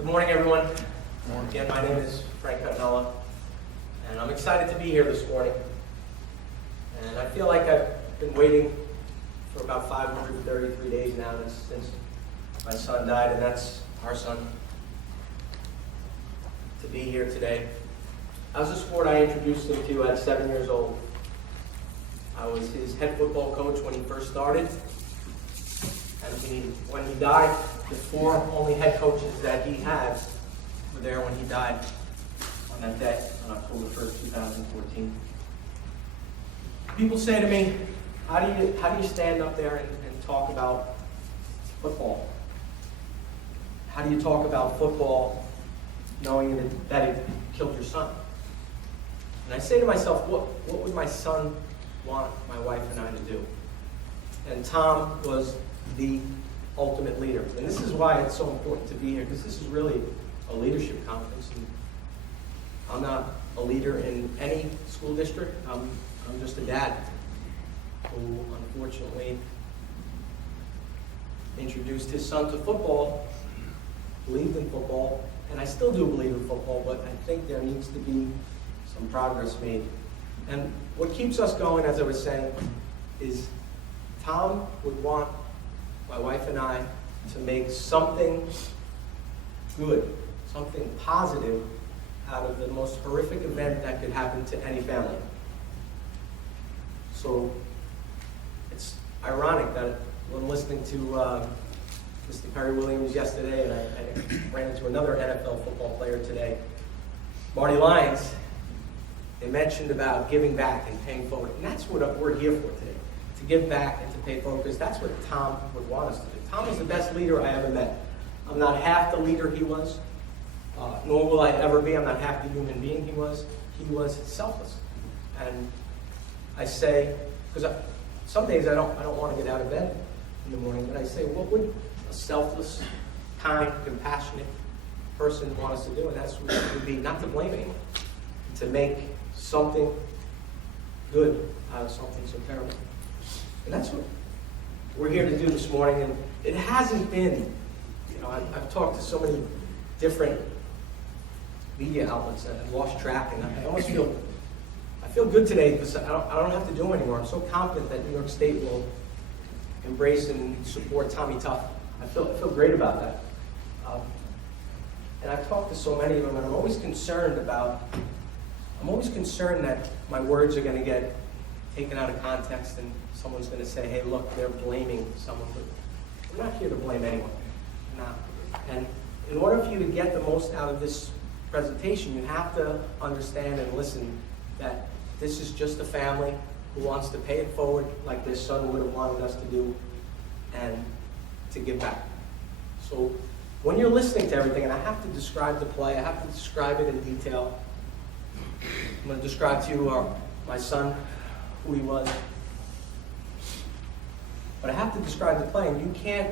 Good morning, everyone. Again, my name is Tom Cutinella, and I'm excited to be here this morning. And I feel like I've been waiting for about 533 days now since my son died, and that's our son, to be here today. That was a sport I introduced him to at 7 years old. I was his head football coach when he first started. And when he died, the four only head coaches that he had were there when he died on that day, on October 1st, 2014. People say to me, how do you stand up there and talk about football? How do you talk about football knowing that it killed your son? And I say to myself, what would my son want my wife and I to do? And Tom was the ultimate leader. And this is why it's so important to be here, because this is really a leadership conference. And I'm not a leader in any school district. I'm just a dad who unfortunately introduced his son to football, believed in football, and I still do believe in football, but I think there needs to be some progress made. And what keeps us going, as I was saying, is Tom would want my wife and I to make something good, something positive out of the most horrific event that could happen to any family. So it's ironic that when listening to Mr. Perry Williams yesterday, and I ran into another NFL football player today, Marty Lyons, they mentioned about giving back and paying forward. And that's what we're here for today, to give back and to pay forward, because that's what Tom would want us to do. Tom was the best leader I ever met. I'm not half the leader he was, nor will I ever be. I'm not half the human being he was. He was selfless. And I say, because some days I don't want to get out of bed in the morning, but I say, what would a selfless, kind, compassionate person want us to do? And that's what it would be, not to blame anyone, to make something good out of something so terrible. And that's what we're here to do this morning. And it hasn't been, I've talked to so many different media outlets and I've lost track, and I almost feel good today because I don't have to do it anymore. I'm so confident that New York State will embrace and support Tommy Tough. I feel great about that. And I've talked to so many of them, and I'm always concerned that my words are going to get taken out of context and someone's going to say, hey, look, they're blaming someone. But we're not here to blame anyone. We're not. And in order for you to get the most out of this presentation, you have to understand and listen that this is just a family who wants to pay it forward like their son would have wanted us to do, and to give back. So when you're listening to everything, and I have to describe the play, I have to describe it in detail. I'm going to describe to you my son, who he was. But I have to describe the play, and you can't,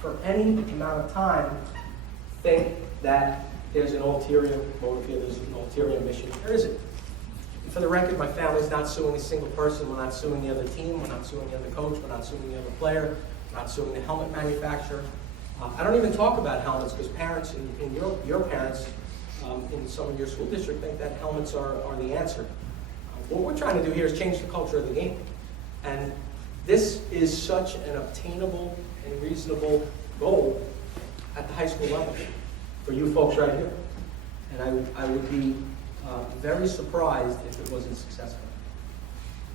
for any amount of time, think that there's an ulterior motive here, there's an ulterior mission. There isn't. And for the record, my family's not suing a single person. We're not suing the other team. We're not suing the other coach. We're not suing the other player. We're not suing the helmet manufacturer. I don't even talk about helmets because parents, and your parents, in some of your school districts, think that helmets are the answer. What we're trying to do here is change the culture of the game. And this is such an obtainable and reasonable goal at the high school level for you folks right here. And I would be very surprised if it wasn't successful.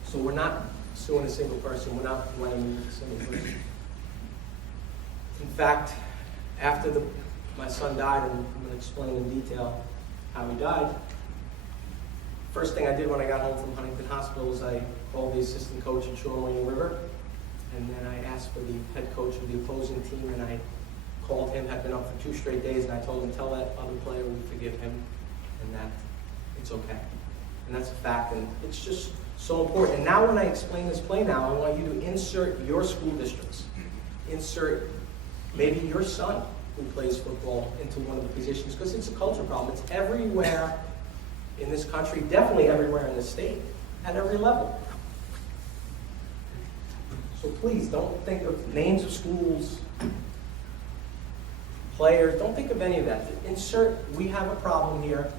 So we're not suing a single person. We're not blaming a single person. In fact, after my son died, and I'm going to explain in detail how he died, first thing I did when I got home from Huntington Hospital is I called the assistant coach at Shawinigan River, and then I asked for the head coach of the opposing team, and I called him, had been up for 2 straight days, and I told him, tell that other player we forgive him, and that it's okay. And that's a fact, and it's just so important. And now when I explain this play now, I want you to insert your school districts. Insert maybe your son who plays football into one of the positions, because it's a culture problem. It's everywhere in this country, definitely everywhere in the state, at every level. So please don't think of names of schools, players. Don't think of any of that. Insert, we have a problem here.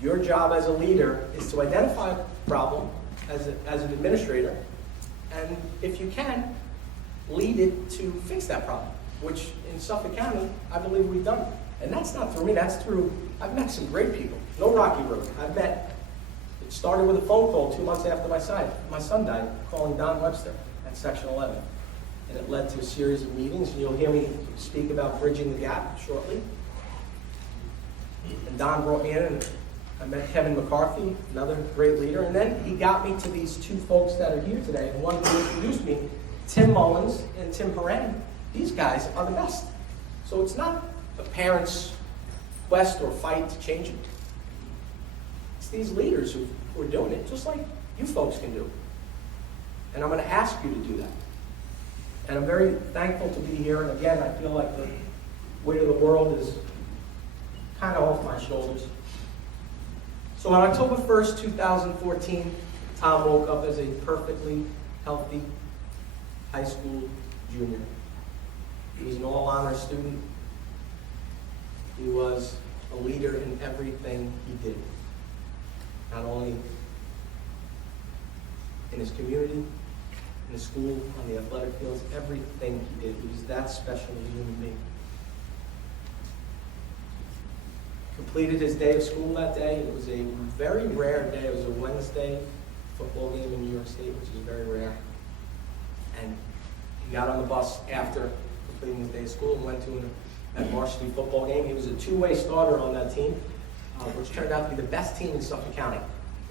Your job as a leader is to identify a problem as an administrator, and if you can, lead it to fix that problem, which in Suffolk County, I believe we've done. And that's not through me, that's through, I've met some great people. No rocky road. It started with a phone call 2 months after my son died, calling Don Webster at Section 11. And it led to a series of meetings, and you'll hear me speak about bridging the gap shortly. And Don brought me in, and I met Kevin McCarthy, another great leader, and then he got me to these two folks that are here today. And one who introduced me, Tim Mullins and Tim Horan. These guys are the best. So it's not a parent's quest or fight to change it. It's these leaders who are doing it, just like you folks can do. And I'm going to ask you to do that. And I'm very thankful to be here. And again, I feel like the weight of the world is kind of off my shoulders. So on October 1st, 2014, Tom woke up as a perfectly healthy high school junior. He was an all-honor student. He was a leader in everything he did. Not only in his community, in the school, on the athletic fields, everything he did. He was that special a human being. Completed his day of school that day. It was a very rare day. It was a Wednesday football game in New York State, which is very rare. And he got on the bus after completing his day of school and went to a varsity football game. He was a two-way starter on that team, which turned out to be the best team in Suffolk County.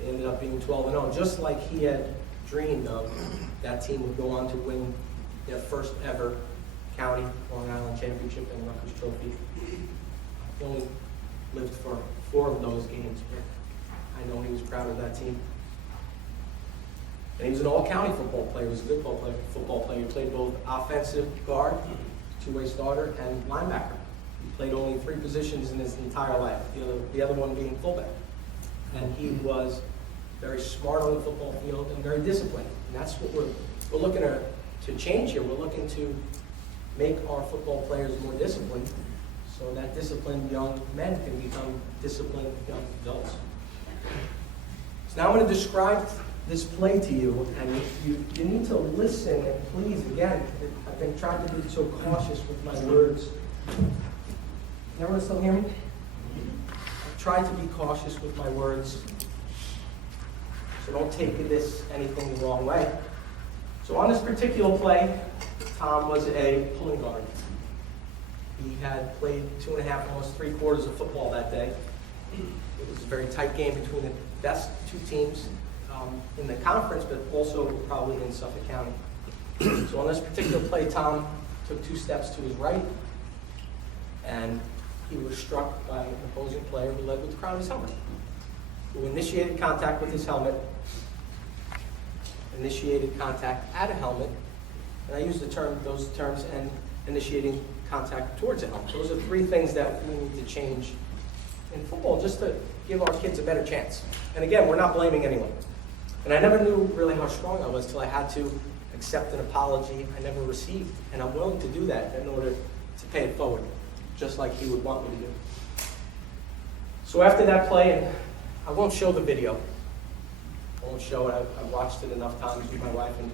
It ended up being 12-0, just like he had dreamed of. That team would go on to win their first ever county Long Island championship and Rutgers Trophy. He only lived for 4 of those games, but I know he was proud of that team. And he was an all-county football player. He was a good football player. He played both offensive guard, two-way starter, and linebacker. He played only 3 positions in his entire life, the other one being fullback. And he was very smart on the football field and very disciplined. And that's what we're looking to change here. We're looking to make our football players more disciplined so that disciplined young men can become disciplined young adults. So now I'm going to describe this play to you, and you need to listen, and please, again, I've been trying to be so cautious with my words. Can everyone still hear me? I've tried to be cautious with my words, so don't take anything the wrong way. So on this particular play, Tom was a pulling guard. He had played 2.5, almost 3 quarters of football that day. It was a very tight game between the best 2 teams in the conference, but also probably in Suffolk County. So on this particular play, Tom took 2 steps to his right, and he was struck by an opposing player who led with the crown of his helmet, who initiated contact with his helmet, initiated contact at a helmet, and I use those terms, and initiating contact towards a helmet. Those are 3 things that we need to change in football just to give our kids a better chance. And again, we're not blaming anyone. And I never knew really how strong I was till I had to accept an apology I never received. And I'm willing to do that in order to pay it forward, just like he would want me to do. So after that play, and I won't show the video. I won't show it. I've watched it enough times with my wife. And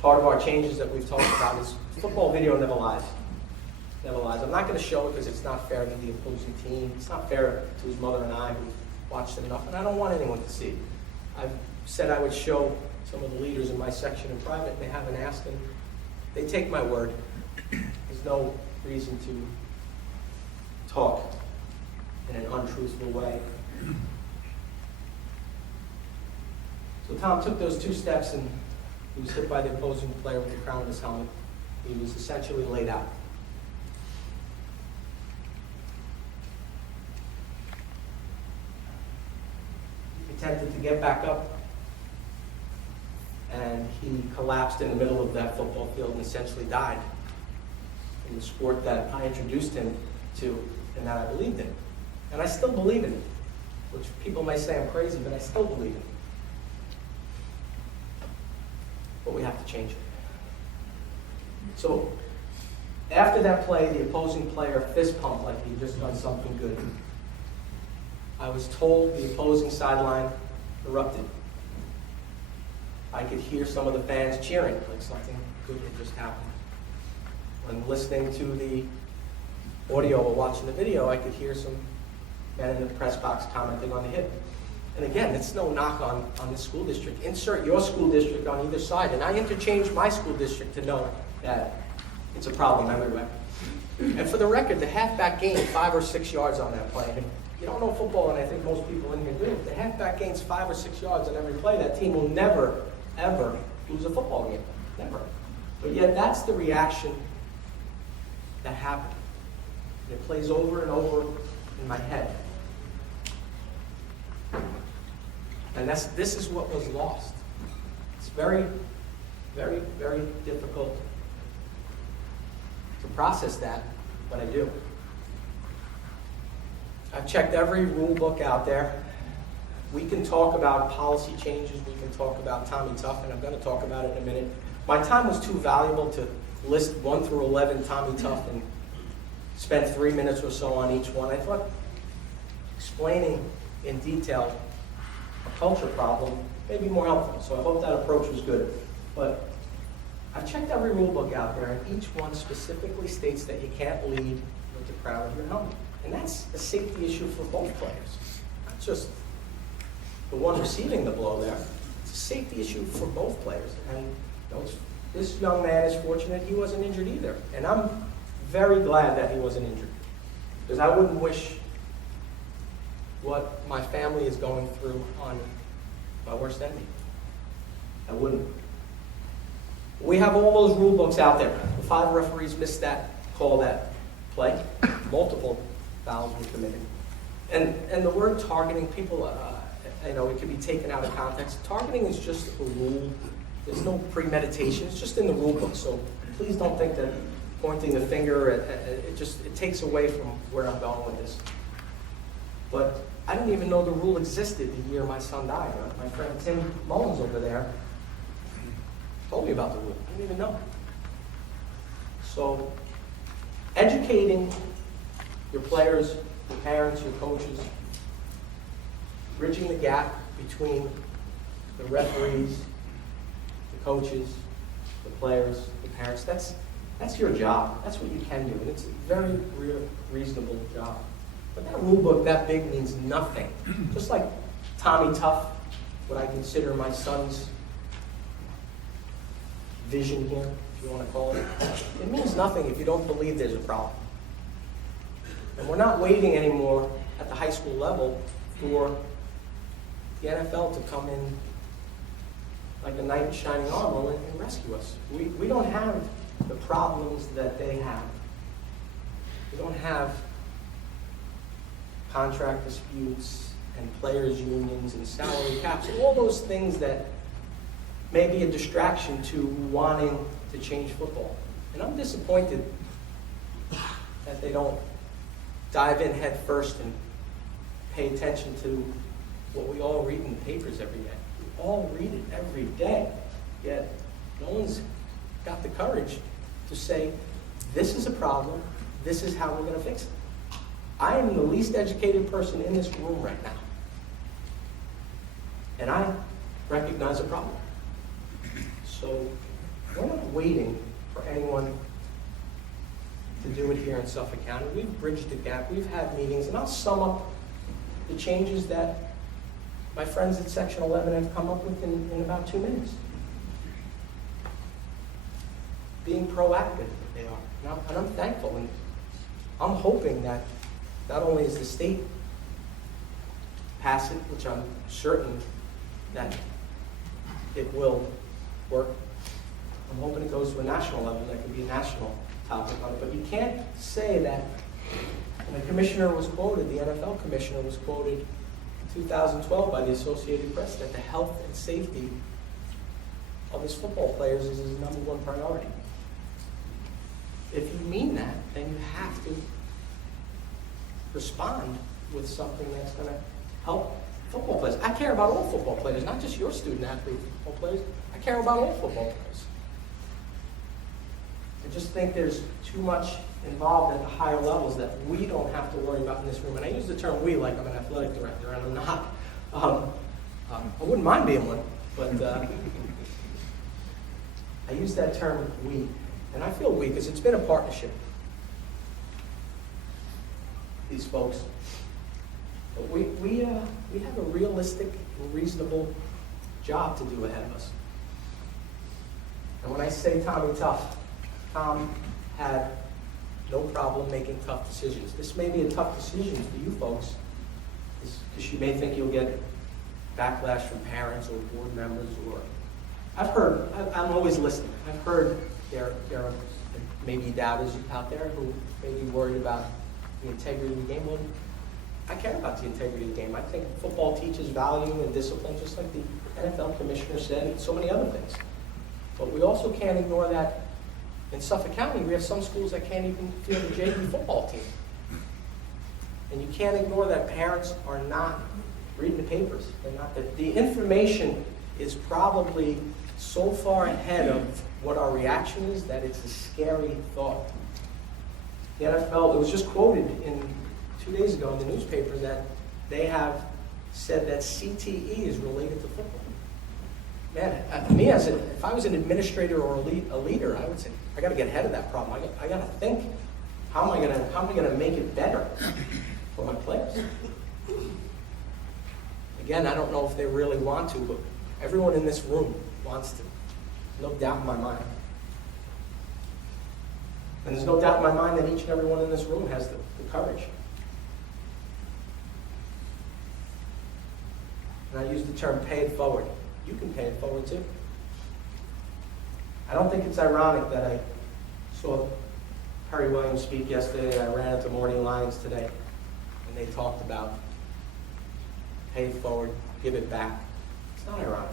part of our changes that we've talked about is football video never lies. Never lies. I'm not going to show it because it's not fair to the opposing team. It's not fair to his mother and I who watched it enough. And I don't want anyone to see. I've said I would show some of the leaders in my section in private, and they haven't asked, and they take my word. There's no reason to talk in an untruthful way. So Tom took those 2 steps, and he was hit by the opposing player with the crown of his helmet. He was essentially laid out. He attempted to get back up, and he collapsed in the middle of that football field and essentially died in the sport that I introduced him to and that I believed in. And I still believe in it, which people may say I'm crazy, but I still believe in it. But we have to change it. So After that play, the opposing player fist pumped like he'd just done something good. I was told the opposing sideline erupted. I could hear some of the fans cheering like something good had just happened. When listening to the audio or watching the video, I could hear some men in the press box commenting on the hit. And again, it's no knock on the school district. Insert your school district on either side. And I interchange my school district to know that it's a problem everywhere. And for the record, the halfback gained 5 or 6 yards on that play. You don't know football, and I think most people in here do. If the halfback gains 5 or 6 yards on every play, that team will never, ever lose a football game. Never. But yet that's the reaction that happened. And it plays over and over in my head. And this is what was lost. It's very, very, very difficult to process that, but I do. I've checked every rule book out there. We can talk about policy changes. We can talk about Tommy Tough, and I'm going to talk about it in a minute. My time was too valuable to list 1 through 11 Tommy Tough and spend 3 minutes or so on each one. I thought explaining in detail a culture problem may be more helpful, so I hope that approach was good. But I've checked every rule book out there, and each one specifically states that you can't lead with the crowd of your helmet. And that's a safety issue for both players, not just the one receiving the blow there. It's a safety issue for both players. And this young man is fortunate he wasn't injured either. And I'm very glad that he wasn't injured, because I wouldn't wish what my family is going through on my worst enemy. I wouldn't. We have all those rule books out there. The 5 referees missed that call, that play. Multiple fouls were committed. And the word targeting, people, it can be taken out of context. Targeting is just a rule. There's no premeditation. It's just in the rule book. So please don't think that pointing the finger, it takes away from where I'm going with this. But I didn't even know the rule existed the year my son died. My friend Tim Mullins over there told me about the rule. I didn't even know. So educating your players, your parents, your coaches, bridging the gap between the referees, the coaches, the players, the parents, that's your job. That's what you can do. And it's a very reasonable job. But that rule book that big means nothing. Just like Tommy Tough, what I consider my son's vision here, if you want to call it. It means nothing if you don't believe there's a problem. And we're not waiting anymore at the high school level for the NFL to come in like a knight in shining armor and rescue us. We don't have the problems that they have. We don't have contract disputes and players' unions and salary caps and all those things that may be a distraction to wanting to change football. And I'm disappointed that they don't dive in head first and pay attention to what we all read in the papers every day. We all read it every day, yet no one's got the courage to say, this is a problem, this is how we're going to fix it. I am the least educated person in this room right now, and I recognize a problem. So we're not waiting for anyone to do it here in Suffolk County. We've bridged the gap. We've had meetings, and I'll sum up the changes that my friends at Section 11 have come up with in about 2 minutes. Being proactive, they are. And I'm thankful, and I'm hoping that not only is the state pass it, which I'm certain that it will work, I'm hoping it goes to a national level. That could be a national topic on it. But you can't say that when the commissioner was quoted, the NFL commissioner was quoted in 2012 by the Associated Press, that the health and safety of his football players is his #1 priority. If you mean that, then you have to respond with something that's going to help football players. I care about all football players, not just your student athlete football players. I care about all football players. I just think there's too much involved at the higher levels that we don't have to worry about in this room. And I use the term we like I'm an athletic director, and I'm not. I wouldn't mind being one, but I use that term we. And I feel we because it's been a partnership. These folks. But we have a realistic and reasonable job to do ahead of us. And when I say Tommy tough, Tom had no problem making tough decisions. This may be a tough decision for you folks, because you may think you'll get backlash from parents or board members, or I'm always listening. I've heard there are maybe doubters out there who may be worried about the integrity of the game. Well, I care about the integrity of the game. I think football teaches value and discipline, just like the NFL commissioner said, and so many other things. But we also can't ignore that in Suffolk County, we have some schools that can't even field a JV football team. And you can't ignore that parents are not reading the papers. They're not. The information is probably so far ahead of what our reaction is that it's a scary thought. The NFL, it was just quoted 2 days ago in the newspaper that they have said that CTE is related to football. Man, if I was an administrator or a leader, I would say, I got to get ahead of that problem. I got to think, how am I going to make it better for my players? Again, I don't know if they really want to, but everyone in this room wants to. No doubt in my mind. And there's no doubt in my mind that each and every one in this room has the courage. And I use the term pay it forward. You can pay it forward too. I don't think it's ironic that I saw Perry Williams speak yesterday, and I ran into Morning Lions today, and they talked about pay it forward, give it back. It's not ironic.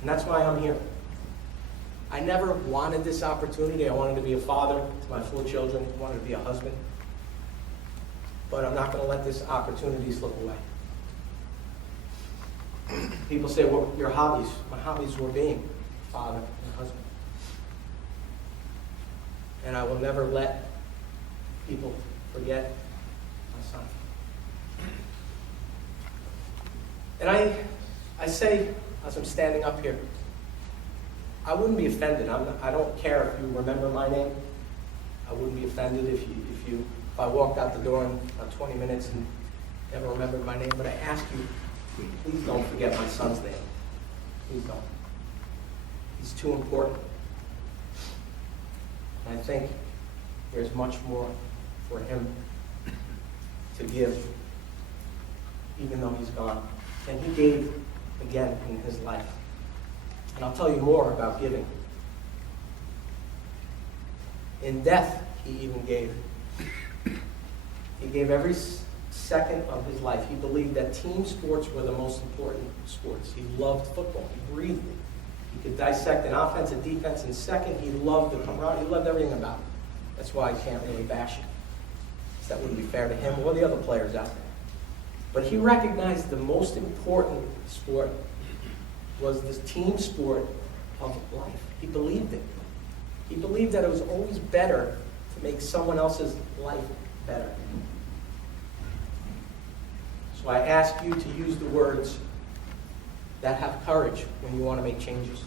And that's why I'm here. I never wanted this opportunity. I wanted to be a father to my 4 children. I wanted to be a husband. But I'm not going to let this opportunity slip away. People say, well, your hobbies. My hobbies were being a father and a husband. And I will never let people forget my son. And I say, as I'm standing up here, I wouldn't be offended. I don't care if you remember my name. I wouldn't be offended if I walked out the door in about 20 minutes and never remembered my name. But I ask you, please don't forget my son's name. Please don't. He's too important. And I think there's much more for him to give, even though he's gone. And he gave again in his life. And I'll tell you more about giving. In death, he even gave. He gave every second of his life. He believed that team sports were the most important sports. He loved football. He breathed it. He could dissect an offense and defense in second. He loved the camaraderie. He loved everything about it. That's why I can't really bash him. Because that wouldn't be fair to him or the other players out there. But he recognized the most important sport was this team sport of life. He believed it. He believed that it was always better to make someone else's life better. So I ask you to use the words that have courage when you want to make changes.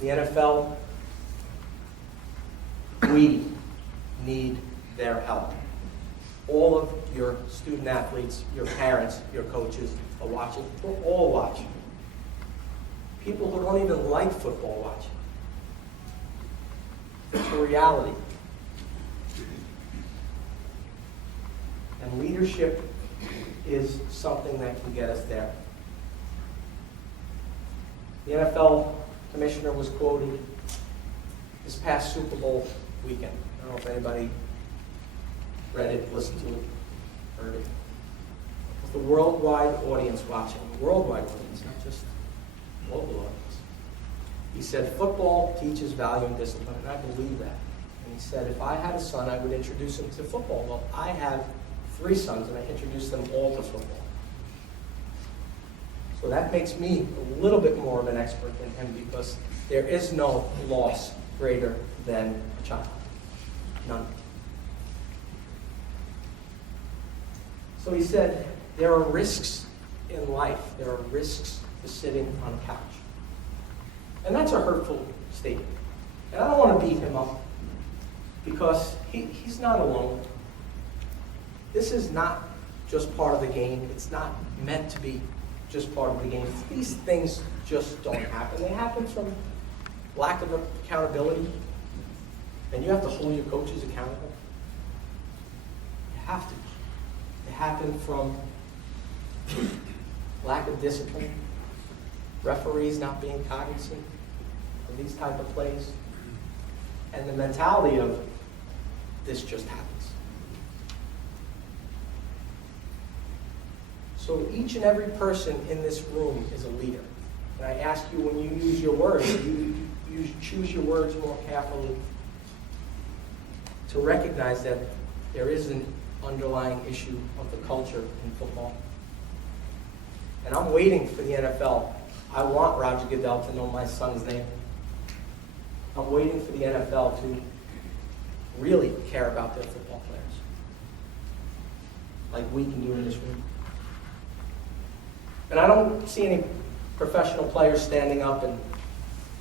The NFL, we need their help. All of your student athletes, your parents, your coaches are watching. We're all watching. People who don't even like football watching. It's a reality. And leadership is something that can get us there. The NFL commissioner was quoted this past Super Bowl weekend. I don't know if anybody read it, listened to it, heard it. It's the worldwide audience watching. Worldwide audience, not just local audience. He said, football teaches value and discipline, and I believe that. And he said, if I had a son, I would introduce him to football. Well, I have 3 sons, and I introduced them all to football. So that makes me a little bit more of an expert than him, because there is no loss greater than a child. None. So he said, there are risks in life. There are risks to sitting on a couch. And that's a hurtful statement. And I don't want to beat him up, because he's not alone. This is not just part of the game. It's not meant to be just part of the game. These things just don't happen. They happen from lack of accountability. And you have to hold your coaches accountable. You have to. They happen from lack of discipline, referees not being cognizant of these type of plays, and the mentality of this just happens. So each and every person in this room is a leader. And I ask you, when you use your words, you choose your words more carefully, to recognize that there is an underlying issue of the culture in football. And I'm waiting for the NFL. I want Roger Goodell to know my son's name. I'm waiting for the NFL to really care about their football players, like we can do in this room. And I don't see any professional players standing up and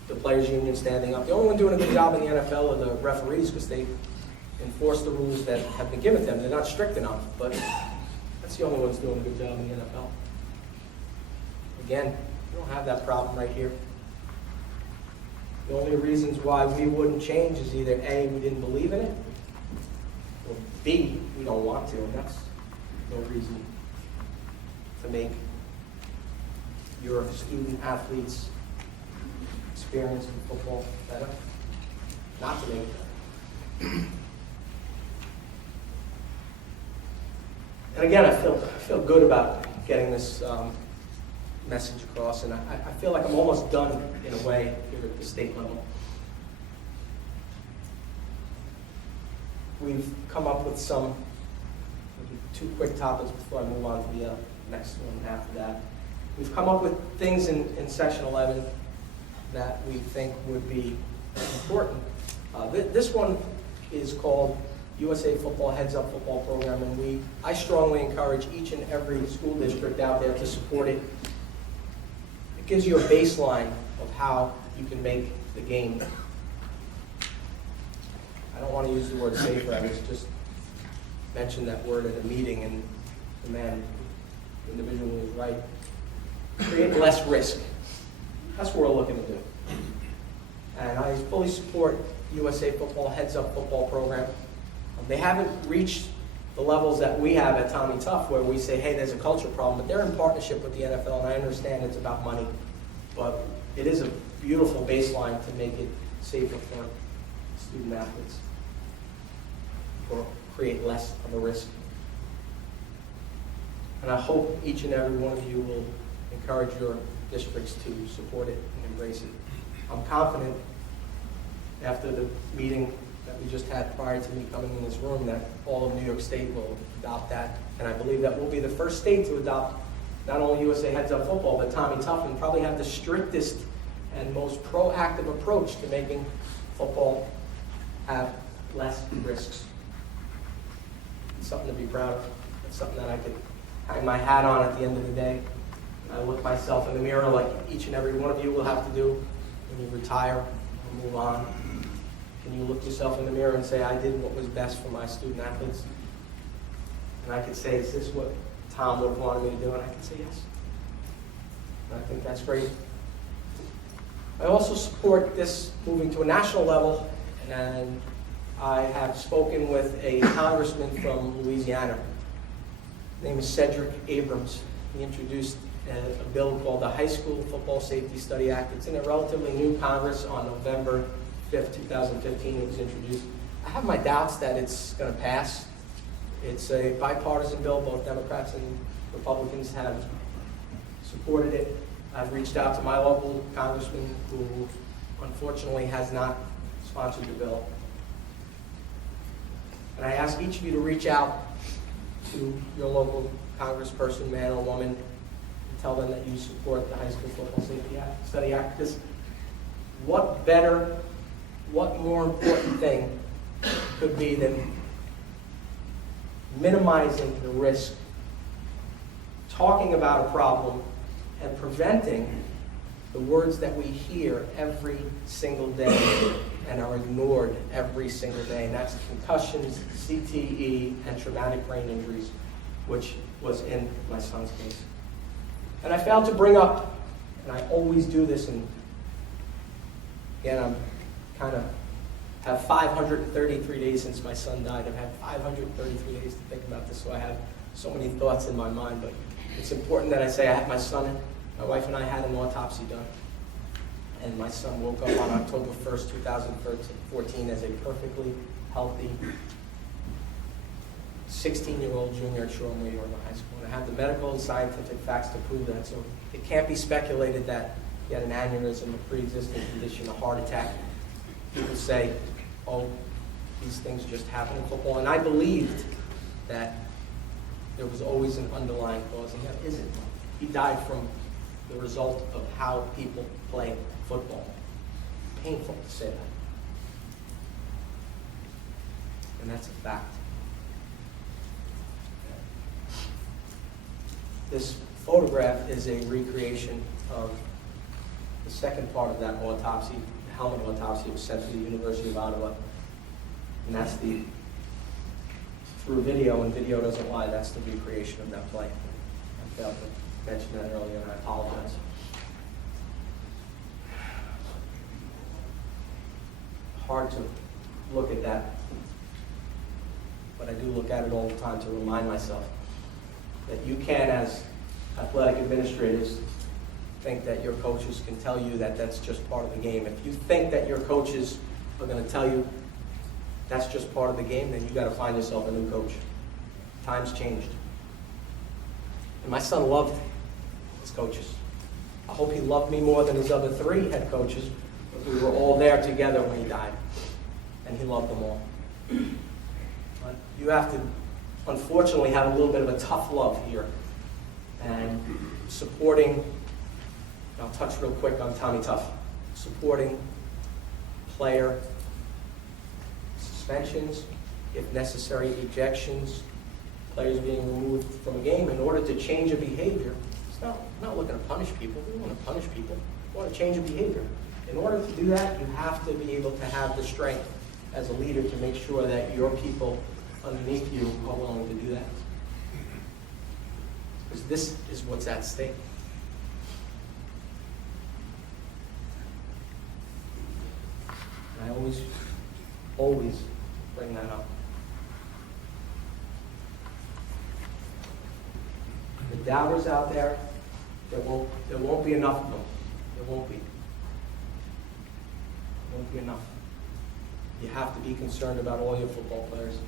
the players' union standing up. The only one doing a good job in the NFL are the referees, because they enforce the rules that have been given to them. They're not strict enough, but that's the only ones doing a good job in the NFL. Again, we don't have that problem right here. The only reasons why we wouldn't change is either A, we didn't believe in it, or B, we don't want to, and that's no reason to make your student athletes' experience in football better, not to make it better. And again, I feel good about getting this message across, and I feel like I'm almost done in a way here at the state level. We've come up with some, two quick topics before I move on to the next one after that. We've come up with things in Section 11 that we think would be important. This one is called USA Football Heads Up Football Program, and I strongly encourage each and every school district out there to support it. It gives you a baseline of how you can make the game. I don't want to use the word safer. I was just mentioned that word at a meeting, and the individual was right. Create less risk. That's what we're looking to do. And I fully support USA Football Heads Up Football Program. They haven't reached the levels that we have at Tommy Tough, where we say, hey, there's a culture problem, but they're in partnership with the NFL, and I understand it's about money, but it is a beautiful baseline to make it safer for student athletes, or create less of a risk. And I hope each and every one of you will encourage your districts to support it and embrace it. I'm confident after the meeting that we just had prior to me coming in this room that all of New York State will adopt that. And I believe that we'll be the first state to adopt not only USA Heads Up Football, but Tommy Tough, and probably have the strictest and most proactive approach to making football have less risks. It's something to be proud of. It's something that I could hang my hat on at the end of the day. I look myself in the mirror like each and every one of you will have to do when you retire or move on. Can you look yourself in the mirror and say, I did what was best for my student athletes? And I could say, is this what Tom would have wanted me to do? And I could say yes. And I think that's great. I also support this moving to a national level, and I have spoken with a congressman from Louisiana. His name is Cedric Abrams. He introduced a bill called the High School Football Safety Study Act. It's in a relatively new Congress. On November 5th, 2015, it was introduced. I have my doubts that it's going to pass. It's a bipartisan bill. Both Democrats and Republicans have supported it. I've reached out to my local congressman, who unfortunately has not sponsored the bill. And I ask each of you to reach out to your local congressperson, man or woman, tell them that you support the High School Football Safety Study Act, because what more important thing could be than minimizing the risk, talking about a problem, and preventing the words that we hear every single day and are ignored every single day, and that's concussions, CTE, and traumatic brain injuries, which was in my son's case. And I failed to bring up, and I always do this, and again, have 533 days since my son died. I've had 533 days to think about this, so I have so many thoughts in my mind, but it's important that I say my wife and I had an autopsy done. And my son woke up on October 1st, 2014 as a perfectly healthy 16-year-old junior at Shore New York High School. And I have the medical and scientific facts to prove that. So it can't be speculated that he had an aneurysm, a pre-existing condition, a heart attack. People say, oh, these things just happen in football. And I believed that there was always an underlying cause, and there isn't. He died from the result of how people play football. Painful to say that. And that's a fact. This photograph is a recreation of the second part of that autopsy. The helmet autopsy was sent to the University of Ottawa. And that's through video, and video doesn't lie, that's the recreation of that play. I failed to mention that earlier, and I apologize. Hard to look at that, but I do look at it all the time to remind myself that you can't, as athletic administrators, think that your coaches can tell you that that's just part of the game. If you think that your coaches are going to tell you that's just part of the game, then you got to find yourself a new coach. Times changed. And my son loved his coaches. I hope he loved me more than his other 3 head coaches, but we were all there together when he died, and he loved them all. But you have to, unfortunately, have a little bit of a tough love here. And supporting, I'll touch real quick on Tommy Tough, supporting player suspensions, if necessary, ejections, players being removed from a game in order to change a behavior. We're not looking to punish people. We don't want to punish people. We want to change a behavior. In order to do that, you have to be able to have the strength as a leader to make sure that your people underneath you are willing to do that. Because this is what's at stake. And I always bring that up. The doubters out there, there won't be enough of them. There won't be. There won't be enough. You have to be concerned about all your football players.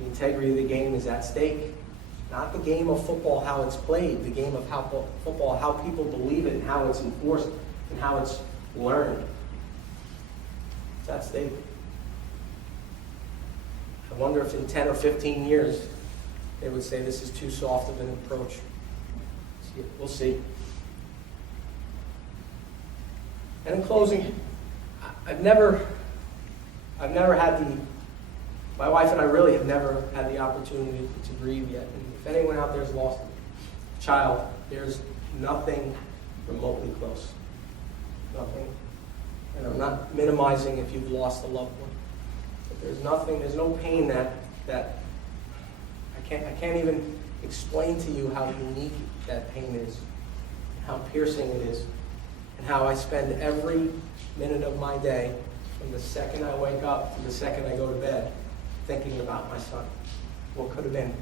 The integrity of the game is at stake. Not the game of football, how it's played, the game of football, how people believe it, and how it's enforced, and how it's learned. It's at stake. I wonder if in 10 or 15 years, they would say this is too soft of an approach. We'll see. And in closing, I've never had my wife and I really have never had the opportunity to grieve yet. And if anyone out there has lost a child, there's nothing remotely close. Nothing. And I'm not minimizing if you've lost a loved one. But there's no pain that I can't even explain to you how unique that pain is, how piercing it is, and how I spend every minute of my day, from the second I wake up to the second I go to bed, thinking about my son. What could have been,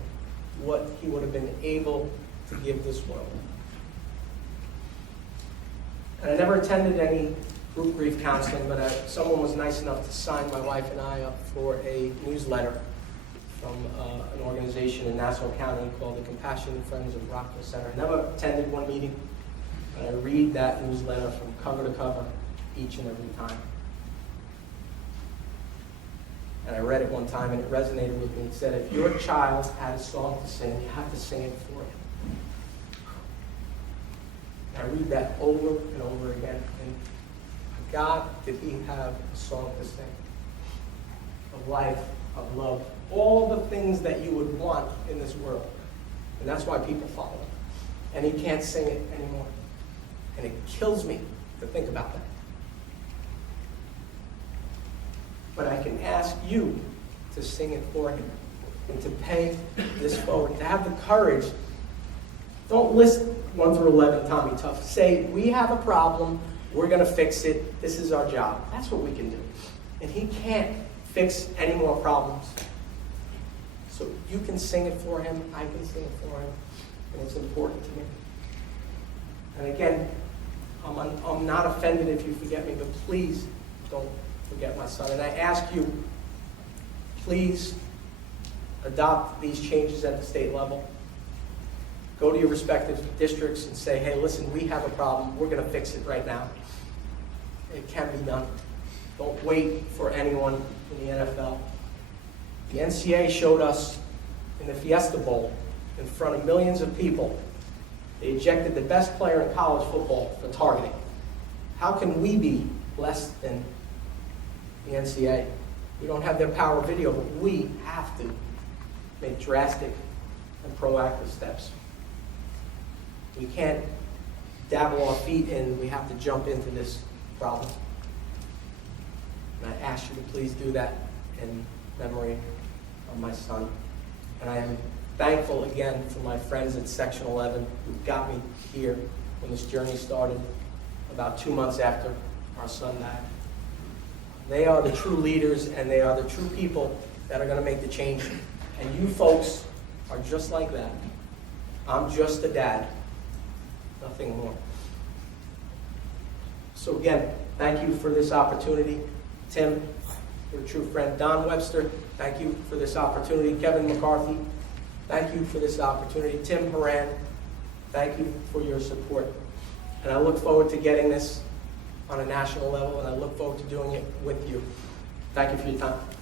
what he would have been able to give this world. And I never attended any group grief counseling, but someone was nice enough to sign my wife and I up for a newsletter from an organization in Nassau County called the Compassionate Friends of Rockville Center. I never attended one meeting, but I read that newsletter from cover to cover each and every time. And I read it one time and it resonated with me. It said, if your child had a song to sing, you have to sing it for him. I read that over and over again. And God, did he have a song to sing? Of life, of love, all the things that you would want in this world. And that's why people follow him. And he can't sing it anymore. And it kills me to think about that. But I can ask you to sing it for him and to pay this forward, to have the courage. Don't list 1 through 11 Tommy Tough. Say, we have a problem, we're going to fix it, this is our job. That's what we can do. And he can't fix any more problems. So you can sing it for him, I can sing it for him, and it's important to me. And again, I'm not offended if you forget me, but please don't forget my son. And I ask you, please adopt these changes at the state level. Go to your respective districts and say, hey, listen, we have a problem. We're going to fix it right now. It can be done. Don't wait for anyone in the NFL. The NCAA showed us in the Fiesta Bowl in front of millions of people. They ejected the best player in college football for targeting. How can we be less than the NCAA? We don't have their power of video, but we have to make drastic and proactive steps. We can't dabble our feet in, we have to jump into this problem. And I ask you to please do that in memory of my son. And I am thankful again for my friends at Section 11 who got me here when this journey started about 2 months after our son died. They are the true leaders and they are the true people that are going to make the change. And you folks are just like that. I'm just a dad, nothing more. So again, thank you for this opportunity. Tim, your true friend. Don Webster, thank you for this opportunity. Kevin McCarthy, thank you for this opportunity. Tim Horan, thank you for your support. And I look forward to getting this on a national level, and I look forward to doing it with you. Thank you for your time.